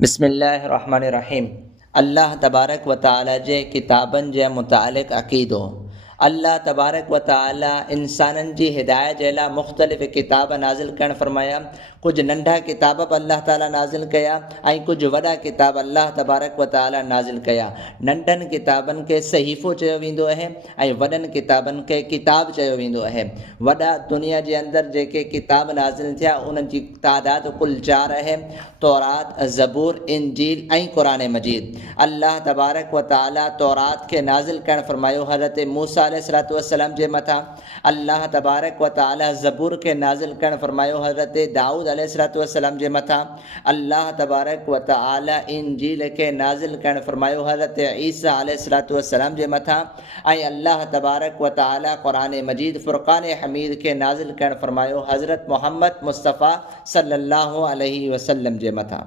बिस्मिल्लाहिर्रहमानिर्रहीम। अल्लाह तबारक व तआला जे किताबनि जे मुतालिक़ अक़ीदो। अल्लाह तबारक व तआला इंसाननि जी हिदायत जे लाइ मुख़्तलिफ़ किताब नाज़िल करणु फ़रमाया। कुझु नंढा किताब बि अल्लाह ताला नाज़िल कया ऐं कुझु वॾा किताब अल्लाह तबारक व तआला नाज़िल कया। नंढनि किताबनि खे सहीफ़ो चयो वेंदो आहे ऐं वॾनि किताबनि खे किताब चयो वेंदो आहे। वॾा दुनिया जे अंदरि जेके किताब नाज़िल थिया उन्हनि जी तादाद कुल 4 आहे। तौरात, ज़बूर, इंजील ऐं क़ुरान मजीद। अल्लाह तबारक व तआला तौरात खे नाज़िल करणु फ़रमायो हज़रत मूसा अलैहिस्सलातु वस्सलाम जे मथां। अल्लाह तबारक व तआला ज़बूर खे नाज़िल करणु फ़रमायो हज़रत दाऊद अलैहिस्सलातु वस्सलाम जे मथां। अल्लाह तबारक व तआला इंजील खे नाज़िल करणु फ़रमायो हज़रत ईसा अलैहिस्सलातु वस्सलाम जे मथां। ऐं अल्लाह तबारक व तआला क़ुरान मजीद फ़ुरक़ान हमीद खे नाज़िल करणु फ़रमायो हज़रत मुहम्मद मुस्तफ़ा सल्लल्लाहु अलैहि वसल्लम जे मथां।